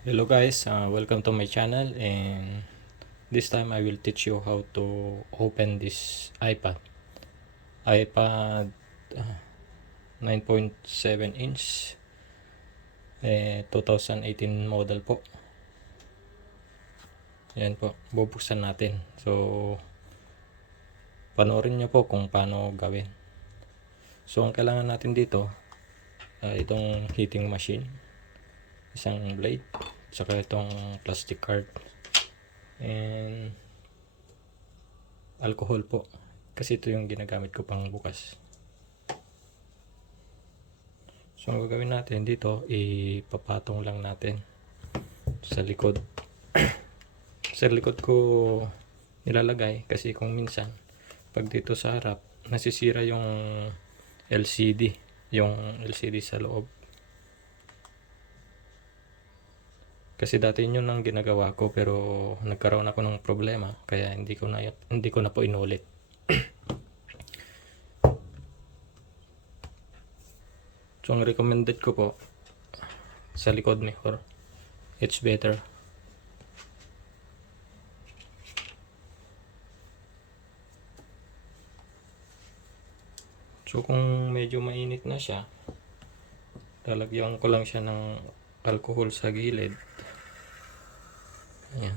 Hello guys, welcome to my channel, and this time I will teach you how to open this iPad 9.7 inch 2018 model po. Ayan po, bubuksan natin. So panoorin nyo po kung paano gawin. So ang kailangan natin dito, itong heating machine, isang blade, saka itong plastic card, and alcohol po, kasi ito yung ginagamit ko pang bukas. So ang gagawin natin dito, ipapatong lang natin sa likod. Sa likod ko nilalagay kasi kung minsan pag dito sa harap nasisira yung LCD, sa loob. Kasi dati yun ang ginagawa ko, pero nagkaroon ako ng problema kaya hindi ko na po inulit. So ang recommended ko po, sa likod mirror, it's better. So kung medyo mainit na siya, lalagyan ko lang siya ng alcohol sa gilid. Ayan.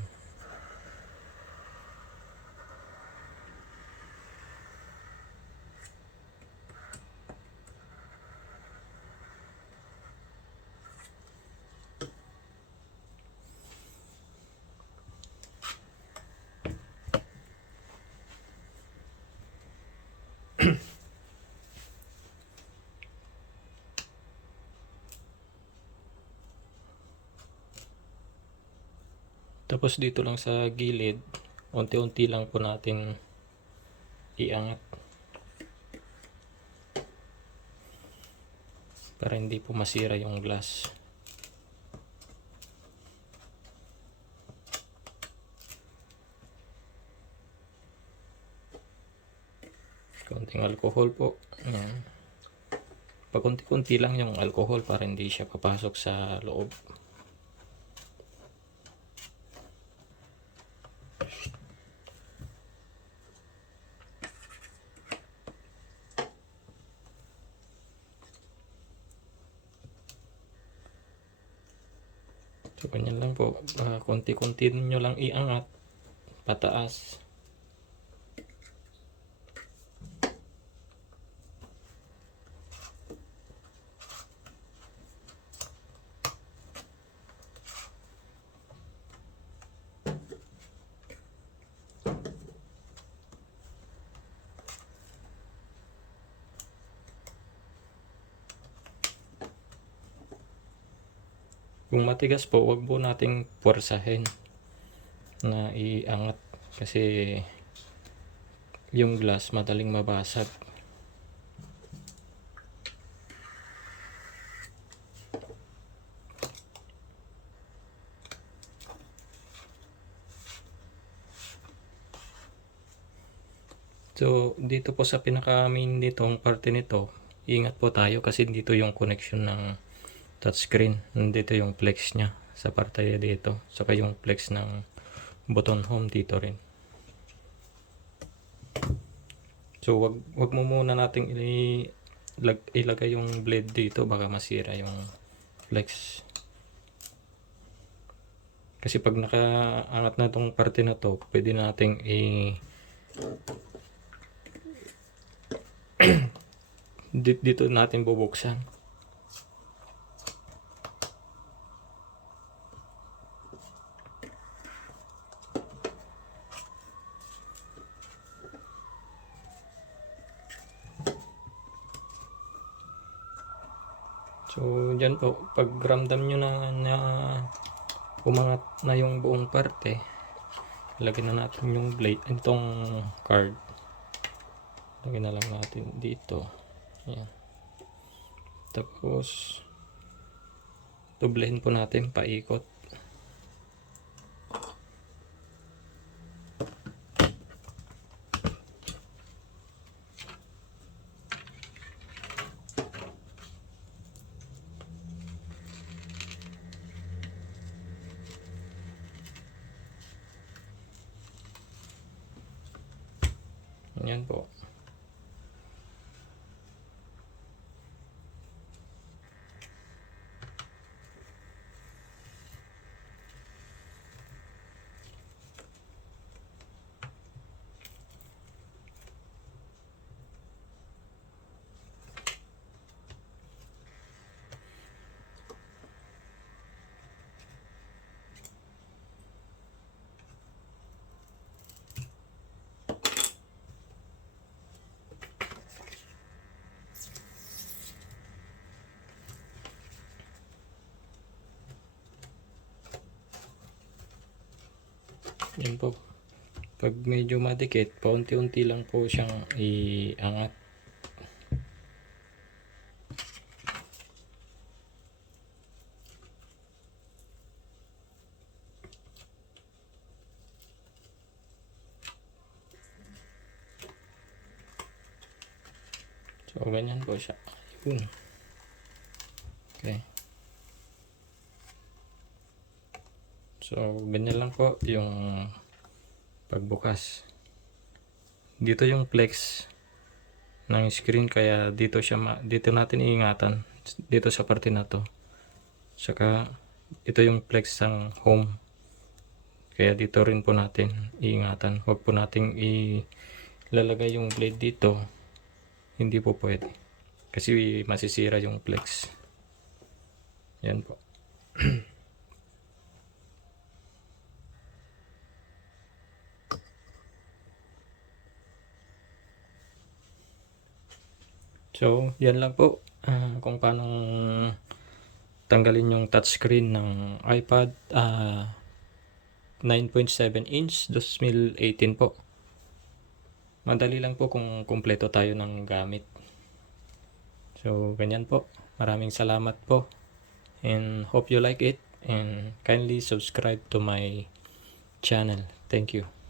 Tapos dito lang sa gilid, unti-unti lang po natin iangat para hindi po masira yung glass. Konting alcohol po. Ayan. Pakunti-kunti lang yung alcohol para hindi siya papasok sa loob. So ganyan lang po, konti-kunti nyo lang iangat pataas. Kung matigas po, wag po nating puwersahin na iangat kasi yung glass madaling mabasag. So dito po sa pinaka main nitong parte nito, ingat po tayo kasi dito yung connection ng touchscreen. Nandito yung flex nya sa parte dito, saka yung flex ng button home dito rin. So wag mo muna nating ilagay yung blade dito, baka masira yung flex. Kasi pag nakaangat na tong parte na to, pwede nating dito natin bubuksan. So dyan po, pag ramdam nyo na umangat na yung buong parte, lagyan na natin yung blade, itong card, lagyan na lang natin dito. Ayan. Tapos doblehin po natin paikot. Yan po. Yan po. Pag medyo madikit, paunti-unti lang po siyang iangat. So, ganyan po siya. Yun. Okay. So, ganyan lang po yung pagbukas. Dito yung flex ng screen, kaya dito dito natin iingatan dito sa parte na to. Saka ito yung flex ng home. Kaya dito rin po natin iingatan. Huwag po nating ilalagay yung blade dito. Hindi po pwede. Kasi masisira yung flex. Yan po. So, yan lang po kung paano tanggalin yung touchscreen ng iPad 9.7 inch 2018 po. Madali lang po kung kumpleto tayo ng gamit. So, ganyan po. Maraming salamat po. And hope you like it. And kindly subscribe to my channel. Thank you.